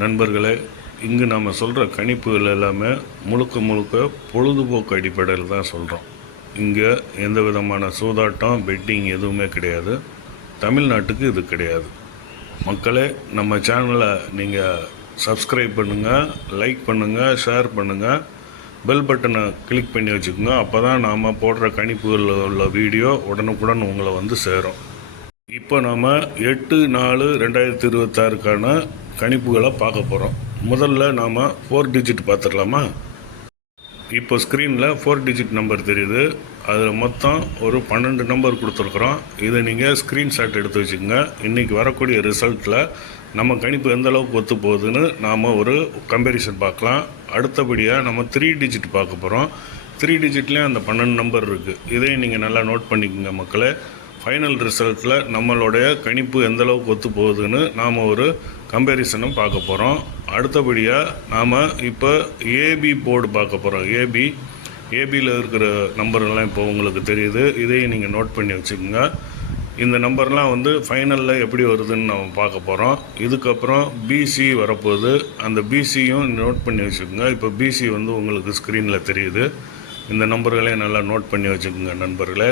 நண்பர்களே, இங்கு நாம் சொல்கிற கணிப்புகள் எல்லாமே முழுக்க பொழுதுபோக்கு அடிப்படையில் தான் சொல்கிறோம். இங்கே எந்த விதமான சூதாட்டம், பெட்டிங் எதுவுமே கிடையாது. தமிழ்நாட்டுக்கு இது கிடையாது. மக்களே, நம்ம சேனலை நீங்கள் சப்ஸ்கிரைப் பண்ணுங்கள், லைக் பண்ணுங்கள், ஷேர் பண்ணுங்கள், பெல் பட்டனை கிளிக் பண்ணி வச்சுக்கோங்க. அப்போ தான் நாம் போடுற கணிப்புகளில் உள்ள வீடியோ உடனுக்குடன் உங்களை வந்து சேரும். இப்போ நாம் 8/4/2026க்கான கணிப்புகளை பார்க்க போகிறோம். முதல்ல நாம் 4 டிஜிட் பார்த்துடலாமா? இப்போ ஸ்க்ரீனில் 4 டிஜிட் நம்பர் தெரியுது. அதில் மொத்தம் ஒரு 12 நம்பர் கொடுத்துருக்குறோம். இதை நீங்கள் ஸ்க்ரீன்ஷாட் எடுத்து வச்சுக்கோங்க. இன்றைக்கி வரக்கூடிய ரிசல்ட்டில் நம்ம கணிப்பு எந்த அளவுக்கு ஒத்து போகுதுன்னு நாம் ஒரு கம்பேரிசன் பார்க்கலாம். அடுத்தபடியாக நம்ம 3 டிஜிட் பார்க்க போகிறோம். 3 டிஜிட்லேயும் அந்த 12 நம்பர் இருக்குது. இதையும் நீங்கள் நல்லா நோட் பண்ணிக்கோங்க மக்களே. ஃபைனல் ரிசல்ட்டில் நம்மளுடைய கணிப்பு எந்த அளவுக்கு ஒத்து போகுதுன்னு நாம் ஒரு கம்பேரிசனும் பார்க்க போகிறோம். அடுத்தபடியாக நாம் இப்போ ஏபி போர்டு பார்க்க போகிறோம். ஏபியில் இருக்கிற நம்பர்லாம் இப்போ உங்களுக்கு தெரியுது. இதையும் நீங்கள் நோட் பண்ணி வச்சுக்கோங்க. இந்த நம்பர்லாம் வந்து ஃபைனலில் எப்படி வருதுன்னு நம்ம பார்க்க போகிறோம். இதுக்கப்புறம் பிசி வரப்போகுது. அந்த பிசியும் நோட் பண்ணி வச்சுக்கோங்க. இப்போ பிசி வந்து உங்களுக்கு ஸ்க்ரீனில் தெரியுது. இந்த நம்பர்களையும் நல்லா நோட் பண்ணி வச்சுக்கோங்க நண்பர்களே.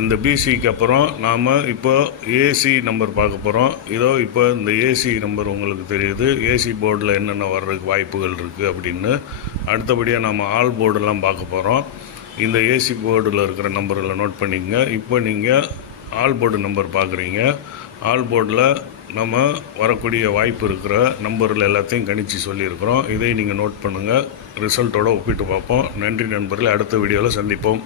இந்த பிசிக்கு அப்புறம் நாம் இப்போ ஏசி நம்பர் பார்க்க போகிறோம். இப்போ இந்த ஏசி நம்பர் உங்களுக்கு தெரியுது. ஏசி போர்டில் என்னென்ன வர்றதுக்கு வாய்ப்புகள் இருக்குது அப்படின்னு. அடுத்தபடியாக நம்ம ஆல் போர்டெல்லாம் பார்க்க போகிறோம். இந்த ஏசி போர்டில் இருக்கிற நம்பர்களை நோட் பண்ணிக்கங்க. இப்போ நீங்கள் ஆல் போர்டு நம்பர் பார்க்குறீங்க. ஆல் போர்டில் நம்ம வரக்கூடிய வாய்ப்பு இருக்கிற நம்பரில் எல்லாத்தையும் கணிச்சு சொல்லியிருக்கிறோம். இதை நீங்கள் நோட் பண்ணுங்கள். ரிசல்ட்டோடு ஒப்பிட்டு பார்ப்போம். நன்றி நண்பர்களே. அடுத்த வீடியோவில் சந்திப்போம்.